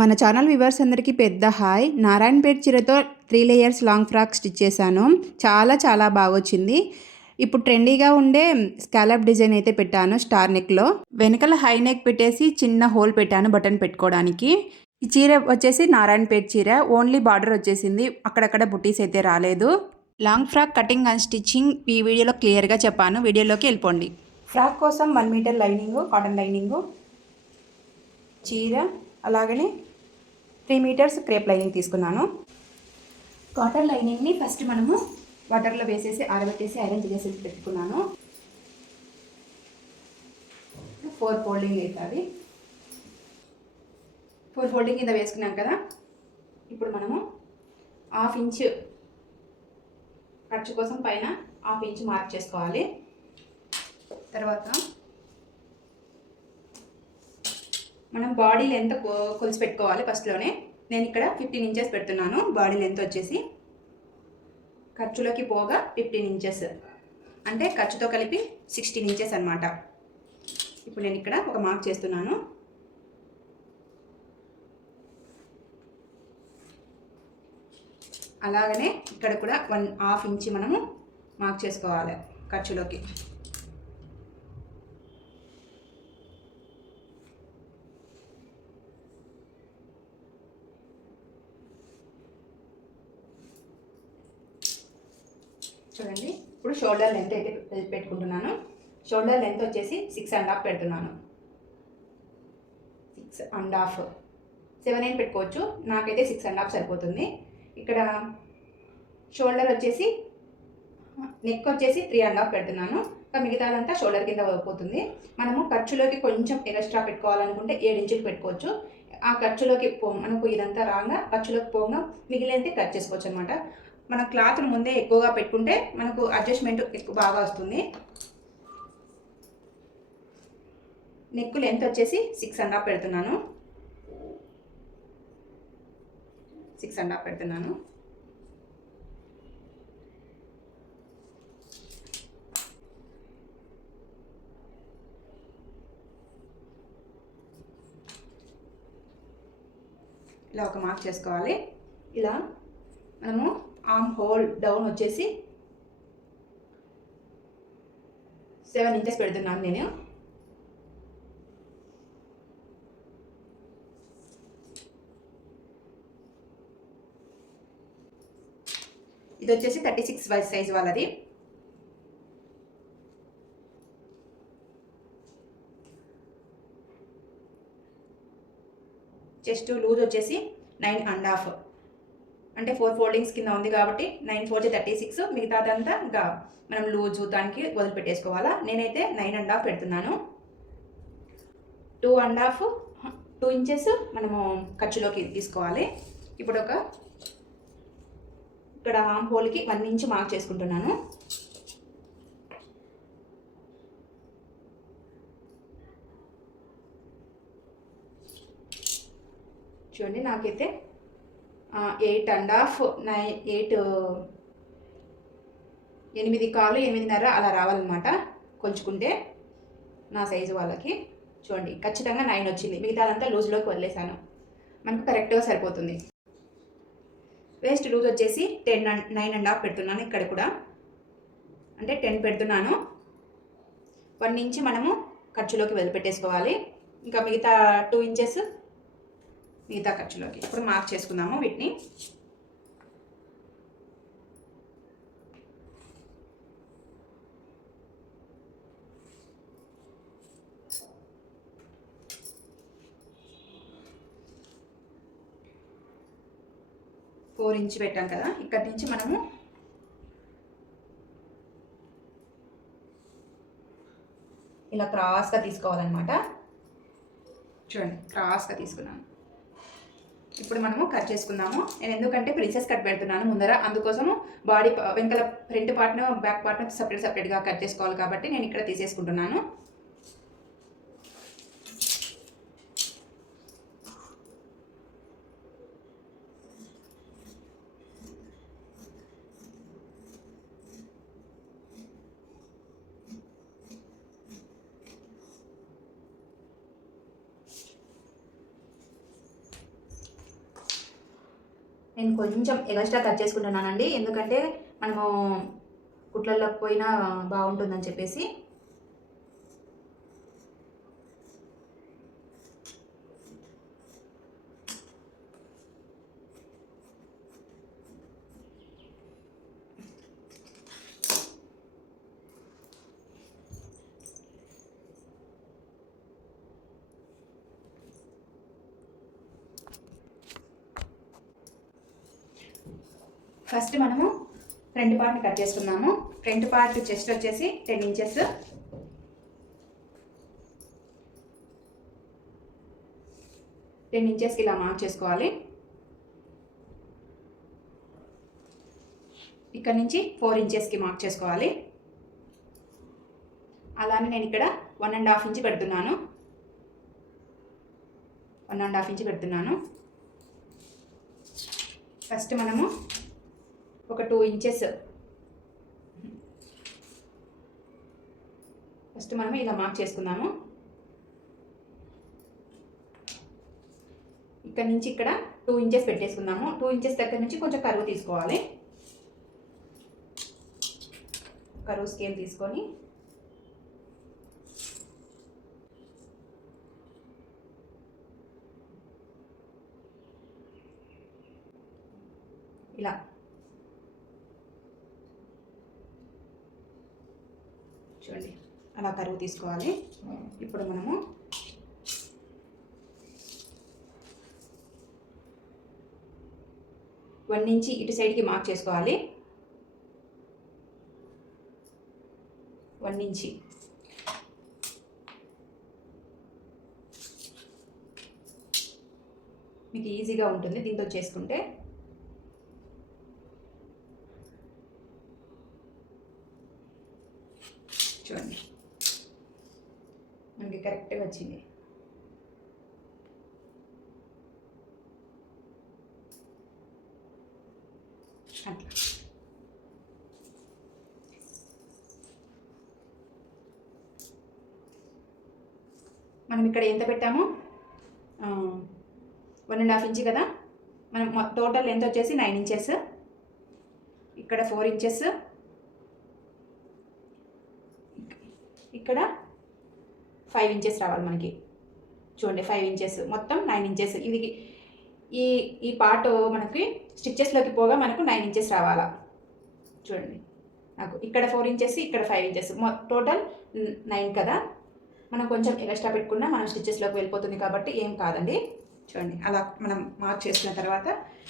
మన channel viewers అందరికీ పెద్ద హాయ్. నారాయణపేట్ చీరతో 3 లేయర్స్ లాంగ్ ఫ్రాక్ స్టిచ్ చేశాను. చాలా బాగా వచ్చింది. ఇప్పుడు ట్రెండీగా ఉండే స్కాలప్ డిజైన్ అయితే పెట్టాను స్టార్ నెక్లో. వెనకాల హై నెక్ పెట్టేసి చిన్న హోల్ పెట్టాను బటన్ పెట్టుకోవడానికి. ఈ చీర వచ్చేసి నారాయణపేట్ చీర. ఓన్లీ బార్డర్ వచ్చేసింది, అక్కడక్కడ బుటీస్ అయితే రాలేదు. Long frock cutting and stitching ఈ వీడియోలో క్లియర్గా చెప్పాను. వీడియోలోకి వెళ్ళిపోండి. ఫ్రాక్ కోసం 1 మీటర్ లైనింగు, కాటన్ లైనింగు, చీర, అలాగనే 3 మీటర్స్ క్రేప్ లైనింగ్ తీసుకున్నాను. కాటన్ లైనింగ్ని ఫస్ట్ మనము వాటర్లో వేసేసి ఆరబెట్టేసి ఐరన్ చేసేసి పెట్టుకున్నాను. 4 ఫోల్డింగ్ అవుతుంది. 4 ఫోల్డింగ్ కింద వేసుకున్నాం కదా. ఇప్పుడు మనము 1/2 ఇంచ్ ఖర్చు కోసం పైన 1/2 ఇంచ్ మార్క్ చేసుకోవాలి. తర్వాత మనం బాడీ లెంత్ కొలిసి పెట్టుకోవాలి. ఫస్ట్లోనే నేను ఇక్కడ 15 ఇంచెస్ పెడుతున్నాను. బాడీ లెంత్ వచ్చేసి ఖర్చులోకి పోగా 15 ఇంచెస్, అంటే ఖర్చుతో కలిపి 16 ఇంచెస్ అనమాట. ఇప్పుడు నేను ఇక్కడ ఒక మార్క్ చేస్తున్నాను. అలాగనే ఇక్కడ కూడా 1/2 ఇంచ్ మనము మార్క్ చేసుకోవాలి ఖర్చులోకి. చూడండి, ఇప్పుడు షోల్డర్ లెంత్ అయితే పెట్టుకుంటున్నాను. షోల్డర్ లెంత్ వచ్చేసి 6.5 పెడుతున్నాను. 6.5, 7 అయినా పెట్టుకోవచ్చు. నాకైతే 6.5 సరిపోతుంది. ఇక్కడ షోల్డర్ వచ్చేసి నెక్ వచ్చేసి 3.5 పెడుతున్నాను. మిగతాదంతా షోల్డర్ కింద పోతుంది. మనము ఖర్చులోకి కొంచెం ఎక్స్ట్రా పెట్టుకోవాలనుకుంటే 7 ఇంచులు పెట్టుకోవచ్చు. ఆ ఖర్చులోకి మనకు ఇదంతా రాగా ఖర్చులోకి పోగా మిగిలినంతే కట్ చేసుకోవచ్చు అనమాట. మన క్లాత్ను ముందే ఎక్కువగా పెట్టుకుంటే మనకు అడ్జస్ట్మెంట్ ఎక్కువ బాగా వస్తుంది. నెక్ లెంత్ వచ్చేసి 6.5 పెడుతున్నాను. 6.5 పెడుతున్నాను. ఇలా ఒక మార్క్ చేసుకోవాలి. ఇలా మనము ఆర్మ్ హోల్ డౌన్ వచ్చేసి 7 ఇంచెస్ పెడుతున్నాను నేను. ఇది వచ్చేసి 36 సైజ్ వాళ్ళది. చెస్ట్ లూజ్ వచ్చేసి 9.5, అంటే 4 ఫోల్డింగ్స్ కింద ఉంది కాబట్టి 9 4 36. మిగతాదంతా ఇంకా మనం లూజు దానికి వదిలిపెట్టేసుకోవాలా. నేనైతే 9.5 పెడుతున్నాను. 2 ఇంచెస్ మనము ఖర్చులోకి తీసుకోవాలి. ఇప్పుడు ఇక్కడ ఆర్మ్ హోల్కి 1 ఇంచ్ మార్క్ చేసుకుంటున్నాను. చూడండి, నాకైతే 8.5, 8 కాలు 8.5 అలా రావాలన్నమాట కొలుచుకుంటే నా సైజు వాళ్ళకి. చూడండి, ఖచ్చితంగా 9 వచ్చింది. మిగతాదంతా లూజ్లోకి వదిలేసాను. మనకు కరెక్ట్గా సరిపోతుంది. వేస్ట్ లూజ్ వచ్చేసి 9.5 పెడుతున్నాను. ఇక్కడ కూడా అంటే 10 పెడుతున్నాను. 1 ఇంచ్ మనము ఖర్చులోకి వదిలిపెట్టేసుకోవాలి. ఇంకా మిగతా 2 ఇంచెస్ మిగతా ఖర్చులోకి. ఇప్పుడు మార్క్ చేసుకుందాము వీటిని. ఫోర్ ఇంచ్ పెట్టాం కదా, ఇక్కడి నుంచి మనము ఇలా క్రాస్గా తీసుకోవాలన్నమాట. చూడండి, క్రాస్గా తీసుకున్నాను. ఇప్పుడు మనము కట్ చేసుకుందాము. నేను ఎందుకంటే ప్రిన్సెస్ కట్ పెడుతున్నాను ముందర, అందుకోసము బాడీ వెనకాల ఫ్రంట్ పార్ట్ను బ్యాక్ పార్ట్ను సపరేట్గా కట్ చేసుకోవాలి కాబట్టి నేను ఇక్కడ తీసేసుకుంటున్నాను. నేను కొంచెం ఎగస్ట్రా కట్ చేసుకుంటున్నానండి, ఎందుకంటే మనము కుట్లలోకి పోయినా బాగుంటుందని చెప్పేసి. ఫస్ట్ మనము ఫ్రంట్ పార్ట్ని కట్ చేసుకున్నాము. ఫ్రంట్ పార్ట్ చెస్ట్ వచ్చేసి 10 ఇంచెస్. ఇలా మార్క్ చేసుకోవాలి. ఇక్కడ నుంచి 4 ఇంచెస్కి మార్క్ చేసుకోవాలి. అలానే నేను ఇక్కడ 1.5 ఇంచ్ పెడుతున్నాను. 1.5 ఇంచ్ పెడుతున్నాను. ఫస్ట్ మనము ఒక 2 ఇంచెస్ ఫస్ట్ మనం ఇలా మార్క్ చేసుకుందాము. ఇక్కడ నుంచి ఇక్కడ 2 ఇంచెస్ పెట్టేసుకుందాము. 2 ఇంచెస్ దగ్గర నుంచి కొంచెం కరువు తీసుకోవాలి. కరువు స్కేల్ తీసుకొని ఇలా చూడండి, అలా కరువు తీసుకోవాలి. ఇప్పుడు మనము వన్ నుంచి ఇటు సైడ్కి మార్క్ చేసుకోవాలి. 1 ఇంచి మీకు ఈజీగా ఉంటుంది దీంతో చేసుకుంటే. చూడండి, మనకి కరెక్ట్గా వచ్చింది. అట్లా మనం ఇక్కడ ఎంత పెట్టాము, 1.5 ఇంచ్ కదా. మనం టోటల్ ఎంత వచ్చేసి 9 ఇంచెస్. ఇక్కడ 4 ఇంచెస్, ఇక్కడ 5 ఇంచెస్ రావాలి మనకి. చూడండి, 5 ఇంచెస్, మొత్తం 9 ఇంచెస్. ఇది ఈ పార్ట్ మనకి స్టిచ్చెస్లోకి పోగా మనకు 9 ఇంచెస్ రావాలా. చూడండి, నాకు ఇక్కడ 4 ఇంచెస్, ఇక్కడ 5 ఇంచెస్, టోటల్ 9 కదా. మనం కొంచెం ఎక్స్ట్రా పెట్టుకున్నా మనం స్టిచ్చెస్లోకి వెళ్ళిపోతుంది కాబట్టి ఏం కాదండి. చూడండి, అలా మనం మార్క్ చేసుకున్న తర్వాత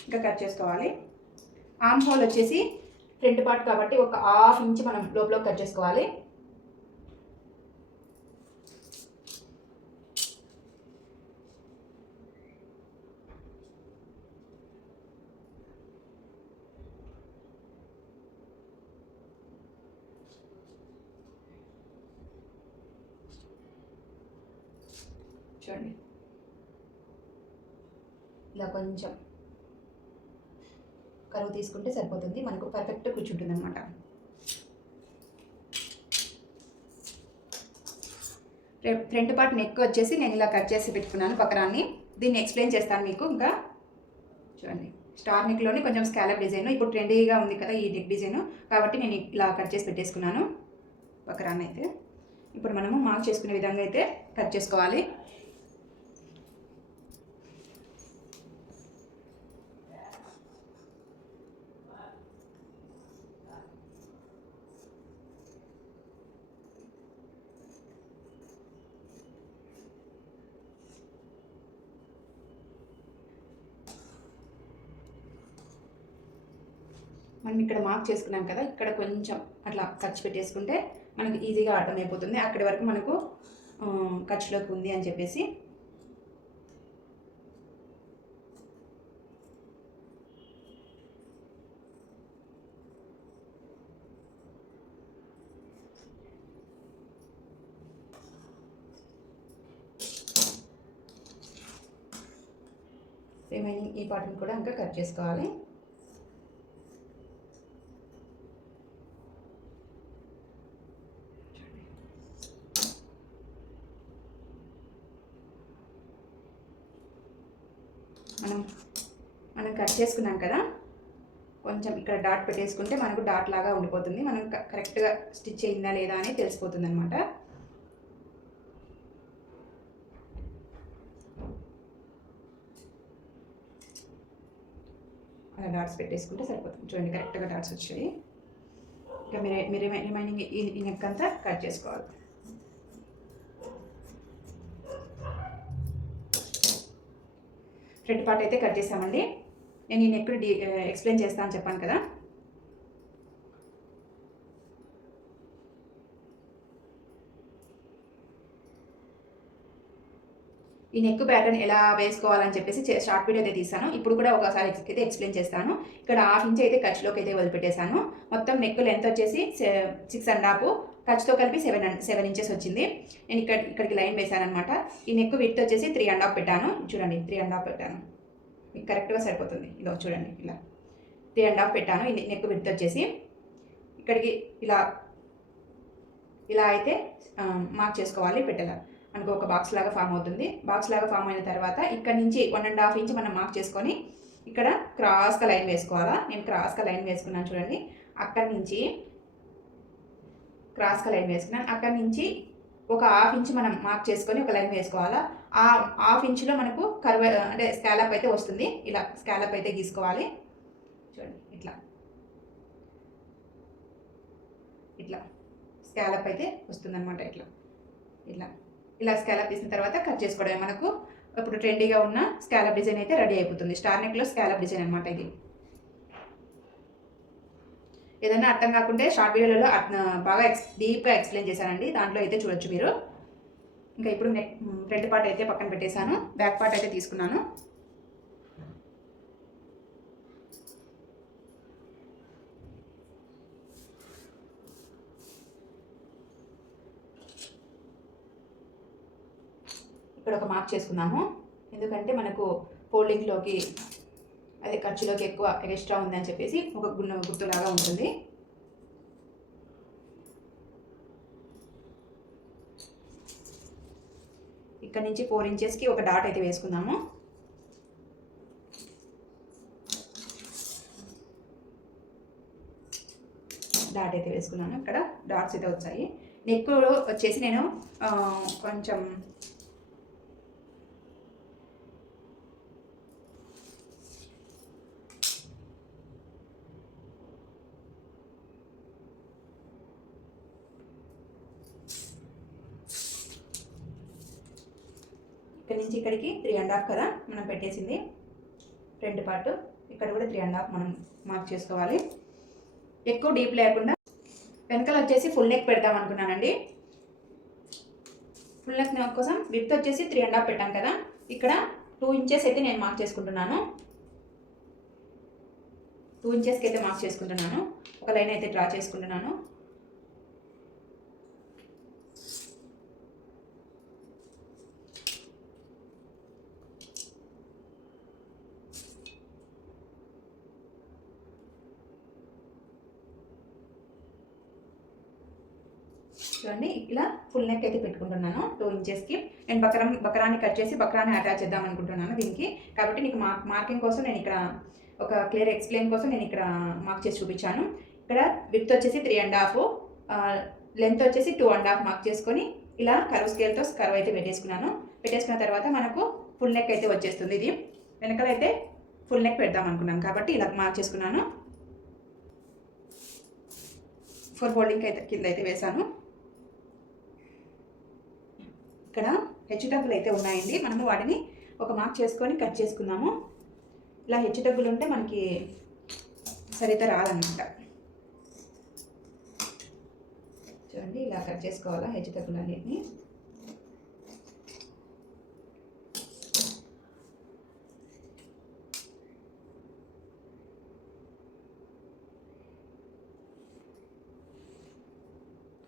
ఇంకా కట్ చేసుకోవాలి. ఆర్మ్ హోల్ వచ్చేసి ఫ్రంట్ పార్ట్ కాబట్టి ఒక 1/2 ఇంచ్ మనం లోపల కట్ చేసుకోవాలి. చూడండి, ఇలా కొంచెం కరువు తీసుకుంటే సరిపోతుంది, మనకు పర్ఫెక్ట్ కూర్చుంటుంది అనమాట. ఫ్రంట్ పార్ట్ నెక్ వచ్చేసి నేను ఇలా కట్ చేసి పెట్టుకున్నాను పక్కనాన్ని. దీన్ని ఎక్స్ప్లెయిన్ చేస్తాను మీకు. ఇంకా చూడండి, స్టార్ నెక్లోనే కొంచెం స్కాలప్ డిజైన్ ఇప్పుడు ట్రెండీగా ఉంది కదా ఈ నెక్ డిజైన్, కాబట్టి నేను ఇలా కట్ చేసి పెట్టేసుకున్నాను పక్కరాన్ని. అయితే ఇప్పుడు మనము మార్క్ చేసుకునే విధంగా అయితే కట్ చేసుకోవాలి. మనం ఇక్కడ మార్క్ చేసుకున్నాం కదా, ఇక్కడ కొంచెం అట్లా ఖర్చు పెట్టేసుకుంటే మనకు ఈజీగా అర్థమైపోతుంది అక్కడి వరకు మనకు ఖర్చులోకి ఉంది అని చెప్పేసి. రిమైనింగ్ ఈ పార్ట్ని కూడా ఇంకా కట్ చేసుకోవాలి. మనం మనం కట్ చేసుకున్నాం కదా, కొంచెం ఇక్కడ డాట్ పెట్టేసుకుంటే మనకు డాట్ లాగా ఉండిపోతుంది. మనం కరెక్ట్గా స్టిచ్ అయిందా లేదా అని తెలిసిపోతుంది అనమాట. అలా డాట్స్ పెట్టేసుకుంటే సరిపోతుంది. చూడండి కరెక్ట్గా డాట్స్ వచ్చాయి. ఇక మీరు రిమైనింగ్ ఈ నెక్ అంతా కట్ చేసుకోవాలి. ఫ్రంట్ పార్ట్ అయితే కట్ చేసామండి. నేను ఈ నెక్ ఎక్స్ప్లెయిన్ చేస్తాను చెప్పాను కదా. ఈ నెక్ ప్యాటర్న్ ఎలా వేసుకోవాలని చెప్పేసి షార్ట్ వీడియో అయితే తీసాను. ఇప్పుడు కూడా ఒకసారి అయితే ఎక్స్ప్లెయిన్ చేస్తాను. ఇక్కడ 1/2 ఇంచ్ అయితే ఖర్చులోకి అయితే వదిలిపెట్టేశాను. మొత్తం నెక్ లెంత్ వచ్చేసి 6.5, ఖర్చుతో కలిపి 7 ఇంచెస్ వచ్చింది. నేను ఇక్కడికి లైన్ వేసాను అనమాట. ఈ నెక్ విడ్త్ వచ్చేసి 3.5 పెట్టాను. చూడండి 3.5 పెట్టాను. మీకు కరెక్ట్గా సరిపోతుంది. ఇలా చూడండి, ఇలా 3.5 పెట్టాను. ఈ నెక్ విడ్త్ వచ్చేసి ఇక్కడికి ఇలా అయితే మార్క్ చేసుకోవాలి. పెట్టాలి మనకు ఒక బాక్స్ లాగా ఫామ్ అవుతుంది. బాక్స్ లాగా ఫామ్ అయిన తర్వాత ఇక్కడ నుంచి 1.5 ఇంచ్ మనం మార్క్ చేసుకొని ఇక్కడ క్రాస్గా లైన్ వేసుకోవాలా. నేను క్రాస్గా లైన్ వేసుకున్నాను చూడండి. అక్కడి నుంచి క్రాస్గా లైన్ వేసుకున్నాను. అక్కడి నుంచి ఒక 1/2 ఇంచ్ మనం మార్క్ చేసుకొని ఒక లైన్ వేసుకోవాలా. ఆ 1/2 ఇంచ్లో మనకు కర్వ్ అంటే స్కాలప్ అయితే వస్తుంది. ఇలా స్కాలప్ అయితే గీసుకోవాలి. చూడండి ఇట్లా స్కాలప్ అయితే వస్తుంది అనమాట. ఇలా స్కాలప్ తీసిన తర్వాత కట్ చేసుకోవడమే. మనకు ఇప్పుడు ట్రెండీగా ఉన్న స్కాలప్ డిజైన్ అయితే రెడీ అయిపోతుంది. స్టార్ నెక్లో స్కాలప్ డిజైన్ అనమాట ఇది. ఏదైనా అర్థం కాకుంటే షార్ట్ వీడియోలలో బాగా డీప్గా ఎక్స్ప్లెయిన్ చేశానండి. దాంట్లో అయితే చూడొచ్చు మీరు. ఇంకా ఇప్పుడు ఫ్రంట్ పార్ట్ అయితే పక్కన పెట్టేశాను. బ్యాక్ పార్ట్ అయితే తీసుకున్నాను. ఇక్కడ ఒక మార్క్ చేసుకుందాము. ఎందుకంటే మనకు ఫోల్డింగ్లోకి అదే ఖర్చులోకి ఎక్కువ ఎక్స్ట్రా ఉందని చెప్పేసి ఒక గుర్తులాగా ఉంటుంది. ఇక్కడ నుంచి 4 ఇంచెస్కి ఒక డాట్ అయితే వేసుకుందాము. డాట్ అయితే వేసుకున్నాను. ఇక్కడ డాట్స్ అయితే వచ్చాయి. నెక్ వచ్చేసి నేను కొంచెం ఇక్కడ నుంచి ఇక్కడికి 3.5 కదా మనం పెట్టేసింది ఫ్రంట్ పార్ట్. ఇక్కడ కూడా 3.5 మనం మార్క్ చేసుకోవాలి. ఎక్కువ డీప్ లేకుండా. వెనకాల వచ్చేసి ఫుల్ నెక్ పెడదాం అనుకున్నానండి. ఫుల్ నెక్ కోసం విడ్త్ వచ్చేసి 3.5 పెట్టాం కదా. ఇక్కడ 2 ఇంచెస్ అయితే నేను మార్క్ చేసుకుంటున్నాను. 2 ఇంచెస్కి అయితే మార్క్ చేసుకుంటున్నాను. ఒక లైన్ అయితే డ్రా చేసుకుంటున్నాను. చూడండి ఇలా ఫుల్ నెక్ అయితే పెట్టుకుంటున్నాను 2 ఇంచెస్కి. నేను బకరాన్ని కట్ చేసి బకరాన్ని అటాచ్ చేద్దాం అనుకుంటున్నాను దీనికి. కాబట్టి నీకు మార్కింగ్ కోసం నేను ఇక్కడ ఒక క్లియర్ ఎక్స్ప్లెయిన్ కోసం నేను ఇక్కడ మార్క్ చేసి చూపించాను. ఇక్కడ విడ్త్ వచ్చేసి 3.5, లెంత్ వచ్చేసి 2.5 మార్క్ చేసుకొని ఇలా కర్వ్ స్కేల్తో కర్వ్ అయితే పెట్టేసుకున్న తర్వాత మనకు ఫుల్ నెక్ అయితే వచ్చేస్తుంది. ఇది వెనకాలైతే ఫుల్ నెక్ పెడదాం అనుకున్నాను కాబట్టి ఇలా మార్క్ చేసుకున్నాను. 4 ఫోల్డింగ్ అయితే కింద అయితే వేసాను. ఇక్కడ హెచ్చుతగ్గులు అయితే ఉన్నాయండి. మనము వాటిని ఒక మార్క్ చేసుకొని కట్ చేసుకుందాము. ఇలా హెచ్చుతగ్గులు ఉంటే మనకి సరిగ్గా రాదన్నమాట. చూడండి ఇలా కట్ చేసుకోవాలా హెచ్చుతగ్గులు అన్నిటిని.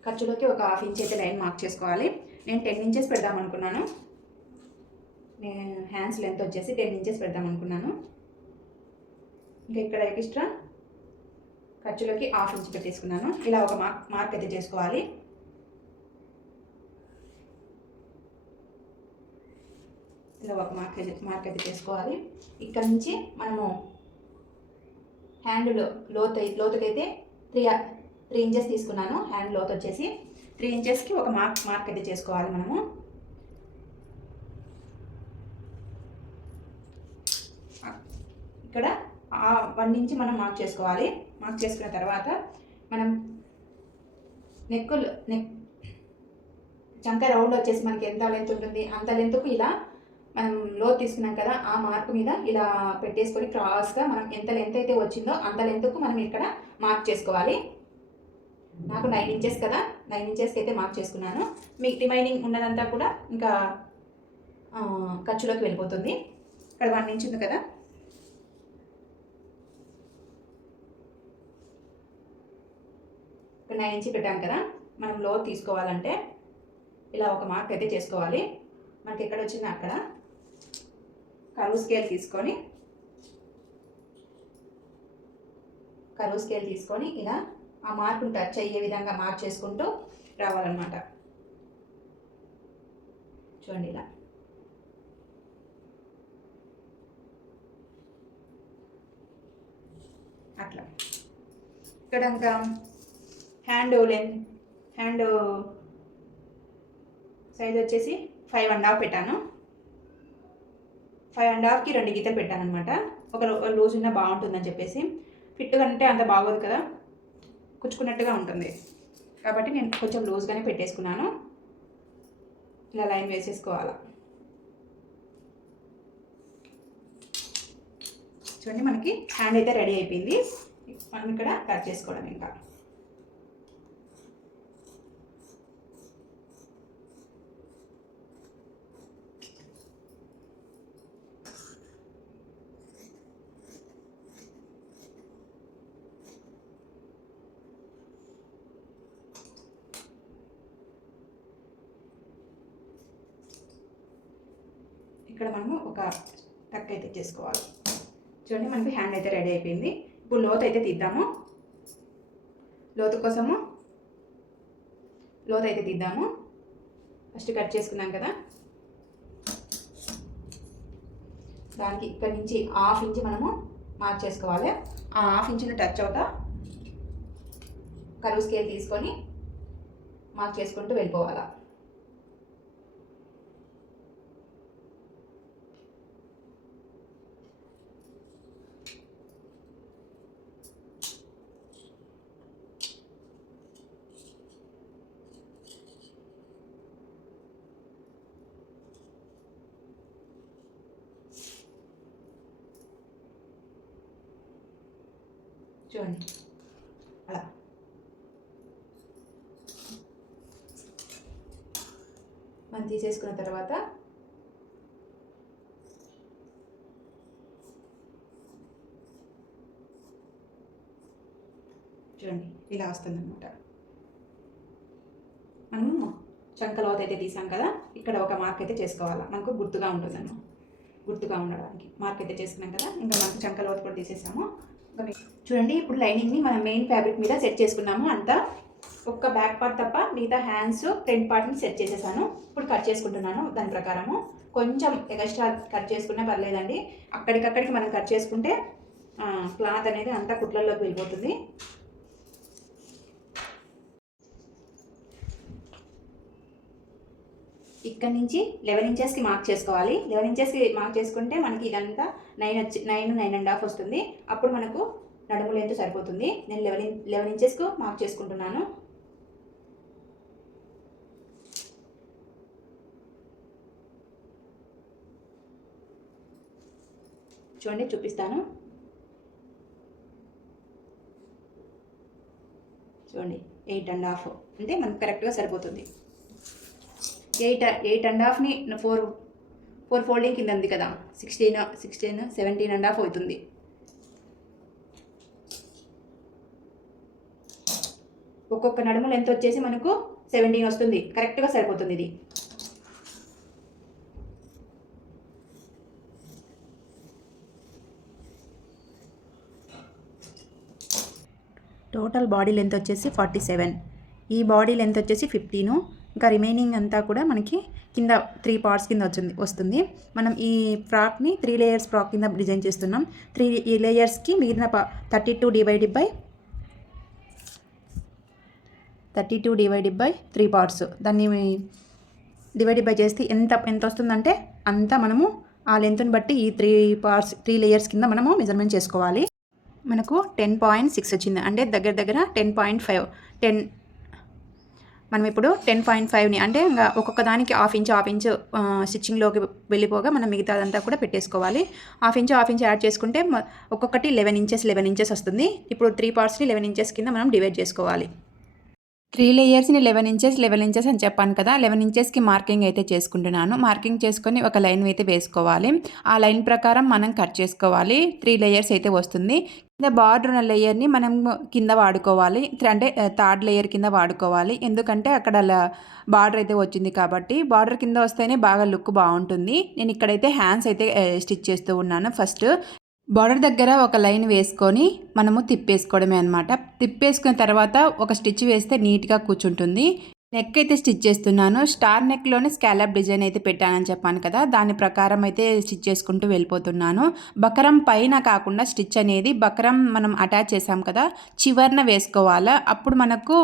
ఖర్చులోకి ఒక 1/2 ఇంచ్ అయితే లైన్ మార్క్ చేసుకోవాలి. నేను 10 ఇంచెస్ పెడదాం అనుకున్నాను. హ్యాండ్స్ లెంత్ వచ్చేసి 10 ఇంచెస్ పెడదాం అనుకున్నాను. ఇంకా ఇక్కడ ఎక్స్ట్రా ఖర్చులోకి 1/2 ఇంచ్ పెట్టేసుకున్నాను. ఇలా ఒక మార్క్ అయితే చేసుకోవాలి. ఇలా ఒక మార్క్ అయితే చేసుకోవాలి. ఇక్కడ నుంచి మనము హ్యాండ్ లోతుకైతే 3 ఇంచెస్ తీసుకున్నాను. హ్యాండ్ లోతు వచ్చేసి 3 ఇంచెస్కి ఒక మార్క్ అయితే చేసుకోవాలి మనము. ఇక్కడ 1 ఇంచ్ మనం మార్క్ చేసుకోవాలి. మార్క్ చేసుకున్న తర్వాత మనం నెక్ చంక రౌండ్ వచ్చేసి మనకి ఎంత లెంత్ ఉంటుంది అంత లెంత్కు ఇలా మనం లోతు తీసుకున్నాం కదా, ఆ మార్క్ మీద ఇలా పెట్టేసుకొని క్రాస్గా మనం ఎంత లెంత్ అయితే వచ్చిందో అంత లెంత్కు మనం ఇక్కడ మార్క్ చేసుకోవాలి. నాకు 9 ఇంచెస్ కదా, 9 ఇంచెస్కి అయితే మార్క్ చేసుకున్నాను. మీకు రిమైనింగ్ ఉన్నదంతా కూడా ఇంకా ఖర్చులోకి వెళ్ళిపోతుంది. ఇక్కడ 1 ఇంచ్ ఉంది కదా, ఇక్కడ 9 ఇంచ్ పెట్టాను కదా. మనం లోతు తీసుకోవాలంటే ఇలా ఒక మార్క్ అయితే చేసుకోవాలి. మనకి ఎక్కడ వచ్చిందో అక్కడ కరువు స్కేల్ తీసుకొని ఇలా ఆ మార్కును టచ్ అయ్యే విధంగా మార్క్ చేసుకుంటూ రావాలన్నమాట. చూడండి ఇలా. అట్లా ఇక్కడ ఇంకా హ్యాండ్ సైజ్ వచ్చేసి 5.5 పెట్టాను. 5.5కి 2 గీతలు పెట్టాను అనమాట. ఒక లూజ్ ఉన్నా బాగుంటుందని చెప్పేసి. ఫిట్గా అంటే అంత బాగోదు కదా, కుచ్చుకున్నట్టుగా ఉంటుంది కాబట్టి నేను కొంచెం లూజ్గానే పెట్టేసుకున్నాను. ఇలా లైన్ వేసేసుకోవాలి. చూడండి మనకి హ్యాండ్ అయితే రెడీ అయిపోయింది. మనం ఇక్కడ కట్ చేసుకోవడం ఇంకా. ఇక్కడ మనము ఒక టక్ అయితే చేసుకోవాలి. చూడండి మనకి హ్యాండ్ అయితే రెడీ అయిపోయింది. ఇప్పుడు లోతు అయితే తీద్దాము. లోతు అయితే తీద్దాము. ఫస్ట్ కట్ చేసుకున్నాం కదా, దానికి ఇక్కడ నుంచి 1/2 ఇంచ్ మనము మార్క్ చేసుకోవాలి. ఆ 1/2 ఇంచుని టచ్ అవుతా కరువు స్కేల్ తీసుకొని మార్క్ చేసుకుంటూ వెళ్ళిపోవాలి. చూడండి అలా. మనం తీసేసుకున్న తర్వాత చూడండి ఇలా వస్తుందన్నమాట. మనము చంక లోతు అయితే తీసాం కదా, ఇక్కడ ఒక మార్క్ అయితే చేసుకోవాలి. మనకు గుర్తుగా ఉంటుందన్నమాట. గుర్తుగా ఉండడానికి మార్క్ అయితే చేసుకున్నాం కదా, ఇంకా మనకు చంక లోతు కూడా తీసేసాము. చూడండి ఇప్పుడు లైనింగ్ని మనం మెయిన్ ఫ్యాబ్రిక్ మీద సెట్ చేసుకున్నాము. అంతా ఒక్క బ్యాక్ పార్ట్ తప్ప మిగతా హ్యాండ్స్ ఫ్రంట్ పార్ట్ని సెట్ చేసేసాను. ఇప్పుడు కట్ చేసుకుంటున్నాను. దాని ప్రకారము కొంచెం ఎక్స్ట్రా కట్ చేసుకున్నా పర్లేదండి. అక్కడికక్కడికి మనం కట్ చేసుకుంటే క్లాత్ అనేది అంతా కుట్లలోకి వెళ్ళిపోతుంది. ఇక్కడ నుంచి 11 ఇంచెస్కి మార్క్ చేసుకోవాలి. 11 ఇంచెస్కి మార్క్ చేసుకుంటే మనకి ఇదంతా 9.5 వస్తుంది. అప్పుడు మనకు నడుము లెంత్ సరిపోతుంది. నేను 11 ఇంచెస్కు మార్క్ చేసుకుంటున్నాను. చూడండి చూపిస్తాను. చూడండి 8.5 అంటే మనకు కరెక్ట్గా సరిపోతుంది. 8.5ని 4 ఫోల్డింగ్ కింద ఉంది కదా, 16 17.5 అవుతుంది. ఒక్కొక్క నడుము లెంత్ వచ్చేసి మనకు 17 వస్తుంది. కరెక్ట్గా సరిపోతుంది ఇది. టోటల్ బాడీ లెంత్ వచ్చేసి 47. ఈ బాడీ లెంత్ వచ్చేసి 15. ఇంకా రిమైనింగ్ అంతా కూడా మనకి కింద 3 పార్ట్స్ కింద వస్తుంది. మనం ఈ ఫ్రాక్ని 3 లేయర్స్ ఫ్రాక్ కింద డిజైన్ చేస్తున్నాం. 3 లేయర్స్కి మిగిలిన 32 డివైడెడ్ బై 3 పార్ట్స్. దాన్ని డివైడ్ బై చేస్తే ఎంత వస్తుందంటే అంతా మనము ఆ లెంత్ని బట్టి ఈ 3 లేయర్స్ కింద మనము మెజర్మెంట్ చేసుకోవాలి. మనకు 10.6 వచ్చింది, అంటే దగ్గర 10.5 మనం ఇప్పుడు 10.5ని అంటే ఇంకా ఒక్కొక్క దానికి హాఫ్ ఇంచ్ స్టిచ్చింగ్లోకి వెళ్ళిపోగా మనం మిగతాదంతా కూడా పెట్టేసుకోవాలి. హాఫ్ ఇంచ్ యాడ్ చేసుకుంటే ఒక్కొక్కటి 11 ఇంచెస్ వస్తుంది. ఇప్పుడు 3 పార్ట్స్ని 11 ఇంచెస్ కింద మనం డివైడ్ చేసుకోవాలి. 3 లేయర్స్ని 11 ఇంచెస్ అని చెప్పాను కదా, 11 ఇంచెస్కి మార్కింగ్ అయితే చేసుకుంటున్నాను. మార్కింగ్ చేసుకొని ఒక లైన్ అయితే వేసుకోవాలి. ఆ లైన్ ప్రకారం మనం కట్ చేసుకోవాలి. 3 లేయర్స్ అయితే వస్తుంది. కింద బార్డర్ ఉన్న లేయర్ని మనం కింద వాడుకోవాలి, అంటే 3rd లేయర్ కింద వాడుకోవాలి. ఎందుకంటే అక్కడ బార్డర్ అయితే వచ్చింది కాబట్టి బార్డర్ కింద వస్తేనే బాగా లుక్ బాగుంటుంది. నేను ఇక్కడైతే హ్యాండ్స్ అయితే స్టిచ్ చేస్తూ ఉన్నాను. ఫస్ట్ బార్డర్ దగ్గర ఒక లైన్ వేసుకొని మనము తిప్పేసుకోవడమే అనమాట. తిప్పేసుకున్న తర్వాత ఒక స్టిచ్ వేస్తే నీట్గా కూర్చుంటుంది. నెక్ అయితే స్టిచ్ చేస్తున్నాను. స్టార్ నెక్లోనే స్కాలప్ డిజైన్ అయితే పెట్టానని చెప్పాను కదా, దాని ప్రకారం అయితే స్టిచ్ చేసుకుంటూ వెళ్ళిపోతున్నాను. బకరం పైన కాకుండా స్టిచ్ అనేది బకరం మనం అటాచ్ చేసాం కదా, చివర్న వేసుకోవాలా. అప్పుడు మనకు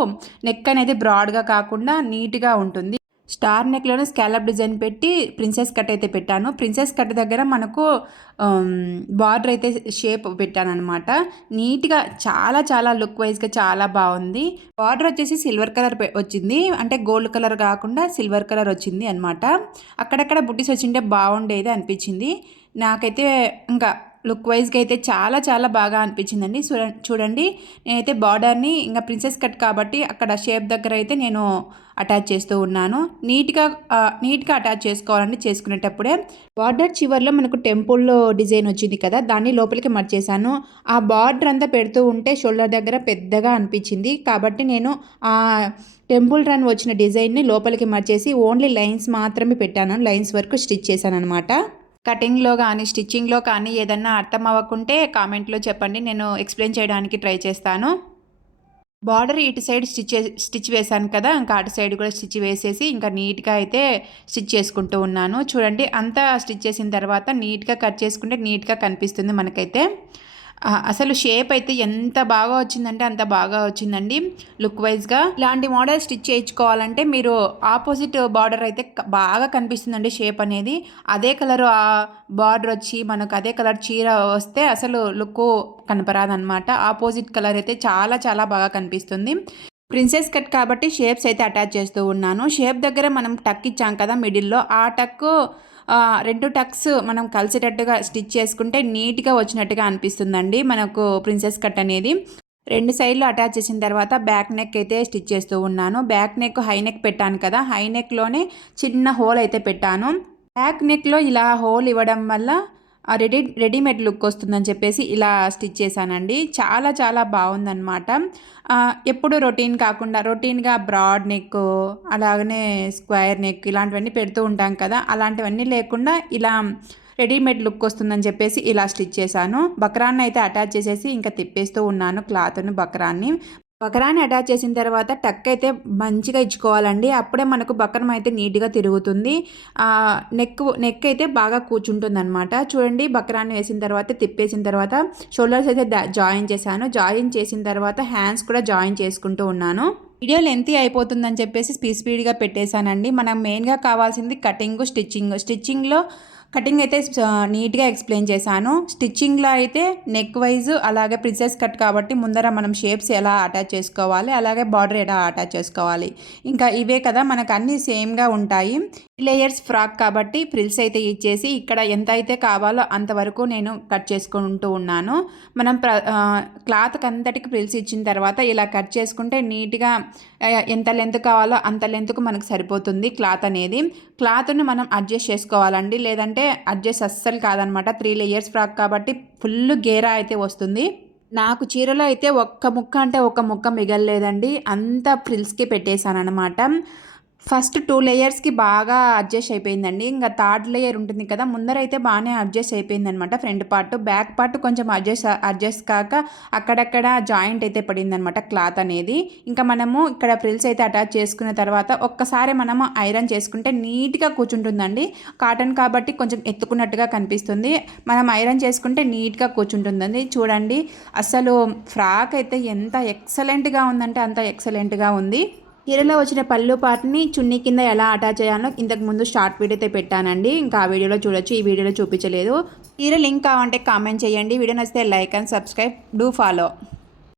నెక్ అనేది బ్రాడ్గా కాకుండా నీట్గా ఉంటుంది. స్టార్ నెక్లోనే స్కాలప్ డిజైన్ పెట్టి ప్రిన్సెస్ కట్ అయితే పెట్టాను. ప్రిన్సెస్ కట్ దగ్గర మనకు బార్డర్ అయితే షేప్ పెట్టాను అనమాట. నీట్గా చాలా లుక్ వైజ్గా చాలా బాగుంది. బార్డర్ వచ్చేసి సిల్వర్ కలర్ వచ్చింది, అంటే గోల్డ్ కలర్ కాకుండా సిల్వర్ కలర్ వచ్చింది అనమాట. అక్కడక్కడ బుట్టీస్ వచ్చింటే బాగుండేది అనిపించింది నాకైతే. ఇంకా లుక్ వైజ్గా అయితే చాలా బాగా అనిపించిందండి. చూడండి, నేనైతే బార్డర్ని ఇంకా ప్రిన్సెస్ కట్ కాబట్టి అక్కడ షేప్ దగ్గర అయితే నేను అటాచ్ చేస్తూ ఉన్నాను. నీట్గా అటాచ్ చేసుకోవాలండి. చేసుకునేటప్పుడే బార్డర్ చివర్లో మనకు టెంపుల్ డిజైన్ వచ్చింది కదా, దాన్ని లోపలికి మర్చేసాను. ఆ బార్డర్ అంతా పెడుతూ ఉంటే షోల్డర్ దగ్గర పెద్దగా అనిపించింది కాబట్టి నేను ఆ టెంపుల్ రన్ వచ్చిన డిజైన్ని లోపలికి మర్చేసి ఓన్లీ లైన్స్ మాత్రమే పెట్టాను. లైన్స్ వరకు స్టిచ్ చేశాను అనమాట. కటింగ్లో కానీ స్టిచ్చింగ్లో కానీ ఏదన్నా అర్థం అవ్వకుంటే కామెంట్లో చెప్పండి, నేను ఎక్స్ప్లెయిన్ చేయడానికి ట్రై చేస్తాను. బార్డర్ ఇటు సైడ్ స్టిచ్ వేసాను కదా, ఇంకా అటు సైడ్ కూడా స్టిచ్ వేసేసి ఇంకా నీట్గా అయితే స్టిచ్ చేసుకుంటూ ఉన్నాను. చూడండి, అంతా స్టిచ్ చేసిన తర్వాత నీట్గా కట్ చేసుకుంటే నీట్గా కనిపిస్తుంది మనకైతే. అసలు షేప్ అయితే ఎంత బాగా వచ్చిందంటే అంత బాగా వచ్చిందండి లుక్ వైజ్గా. ఇలాంటి మోడల్ స్టిచ్ చేయించుకోవాలంటే మీరు ఆపోజిట్ బార్డర్ అయితే బాగా కనిపిస్తుందండి షేప్ అనేది. అదే కలర్ ఆ బార్డర్ వచ్చి మనకు అదే కలర్ చీర వస్తే అసలు లుక్ కనపరాదనమాట. ఆపోజిట్ కలర్ అయితే చాలా బాగా కనిపిస్తుంది. ప్రిన్సెస్ కట్ కాబట్టి షేప్స్ అయితే అటాచ్ చేస్తూ ఉన్నాను. షేప్ దగ్గర మనం టక్ ఇచ్చాం కదా మిడిల్లో, ఆ టక్ 2 టక్స్ మనం కలిసేటట్టుగా స్టిచ్ చేసుకుంటే నీట్గా వచ్చినట్టుగా అనిపిస్తుందండి మనకు ప్రిన్సెస్ కట్ అనేది. 2 సైడ్లు అటాచ్ చేసిన తర్వాత బ్యాక్ నెక్ అయితే స్టిచ్ చేస్తూ ఉన్నాను. బ్యాక్ నెక్ హై నెక్ పెట్టాను కదా, హై నెక్లోనే చిన్న హోల్ అయితే పెట్టాను. బ్యాక్ నెక్లో ఇలా హోల్ ఇవ్వడం వల్ల రెడీమేడ్ లుక్ వస్తుందని చెప్పేసి ఇలా స్టిచ్ చేశానండి. చాలా బాగుందన్నమాట. ఎప్పుడు రొటీన్ కాకుండా రొటీన్గా బ్రాడ్ నెక్ అలాగనే స్క్వేర్ నెక్ ఇలాంటివన్నీ పెడుతూ ఉంటాం కదా, అలాంటివన్నీ లేకుండా ఇలా రెడీమేడ్ లుక్ వస్తుందని చెప్పేసి ఇలా స్టిచ్ చేశాను. బక్రాన్ని అయితే అటాచ్ చేసేసి ఇంకా తిప్పేస్తూ ఉన్నాను క్లాత్ను. బకరాన్ని అటాచ్ చేసిన తర్వాత టక్ అయితే మంచిగా ఇచ్చుకోవాలండి, అప్పుడే మనకు బకరం అయితే నీట్గా తిరుగుతుంది. నెక్ అయితే బాగా కూర్చుంటుంది అనమాట. చూడండి, బకరాన్ని వేసిన తర్వాత తిప్పేసిన తర్వాత షోల్డర్స్ అయితే జాయిన్ చేశాను. జాయిన్ చేసిన తర్వాత హ్యాండ్స్ కూడా జాయిన్ చేసుకుంటూ ఉన్నాను. వీడియో లెంతీ అయిపోతుందని చెప్పేసి స్పీడ్గా పెట్టేశానండి. మనం మెయిన్గా కావాల్సింది కటింగ్, స్టిచ్చింగ్లో కటింగ్ అయితే నీట్గా ఎక్స్ప్లెయిన్ చేశాను. స్టిచ్చింగ్లో అయితే నెక్ వైజ్ అలాగే ప్రిన్సెస్ కట్ కాబట్టి ముందర మనం షేప్స్ ఎలా అటాచ్ చేసుకోవాలి, అలాగే బార్డర్ ఎలా అటాచ్ చేసుకోవాలి, ఇంకా ఇవే కదా మనకు అన్నీ సేమ్గా ఉంటాయి. లేయర్స్ ఫ్రాక్ కాబట్టి ఫ్రిల్స్ అయితే ఇచ్చేసి ఇక్కడ ఎంత అయితే కావాలో అంతవరకు నేను కట్ చేసుకుంటూ ఉన్నాను. మనం క్లాత్కి అంతటికి ఫ్రిల్స్ ఇచ్చిన తర్వాత ఇలా కట్ చేసుకుంటే నీట్గా ఎంత లెంత్ కావాలో అంత లెంత్కు మనకు సరిపోతుంది క్లాత్ అనేది. క్లాత్ని మనం అడ్జస్ట్ చేసుకోవాలండి, లేదంటే అడ్జస్ట్ అస్సలు కాదనమాట. 3 లేయర్స్ ఫ్రాక్ కాబట్టి ఫుల్ గేరా అయితే వస్తుంది. నాకు చీరలో అయితే ఒక్క ముక్క మిగలలేదండి, అంతా ఫ్రిల్స్కి పెట్టేశాను అనమాట. ఫస్ట్ 2 లేయర్స్‌కి బాగా అడ్జస్ట్ అయిపోయిందండి. ఇంక థర్డ్ లేయర్ ఉంటుంది కదా! ముందరైతే బానే అడ్జస్ట్ అయిపోయిందనమాట ఫ్రంట్ పార్ట్. బ్యాక్ పార్ట్ కొంచెం అడ్జస్ట్ కాక అక్కడక్కడ జాయింట్ అయితే పడిందనమాట క్లాత్ అనేది. ఇంకా మనము ఇక్కడ ఫ్రిల్స్ అయితే అటాచ్ చేసుకున్న తర్వాత ఒక్కసారి మనము ఐరన్ చేసుకుంటే నీట్‌గా కూర్చుంటుందండి. కాటన్ కాబట్టి కొంచెం ఎత్తుకున్నట్టుగా కనిపిస్తుంది. మనం ఐరన్ చేసుకుంటే నీట్‌గా కూర్చుంటుందండి. చూడండి అసలు ఫ్రాక్ అయితే ఎంత ఎక్సలెంట్‌గా ఉందంటే అంత ఎక్సలెంట్‌గా ఉంది. చీరలో వచ్చిన పళ్ళు పార్ట్ని చున్నీ కింద ఎలా అటాచ్ చేయాలో ఇంతకు ముందు షార్ట్ వీడియో అయితే పెట్టానండి. ఇంకా ఆ వీడియోలో చూడొచ్చు, ఈ వీడియోలో చూపించలేదు. చీర లింక్ కావాలంటే కామెంట్ చేయండి. వీడియో నచ్చితే like and subscribe, do follow.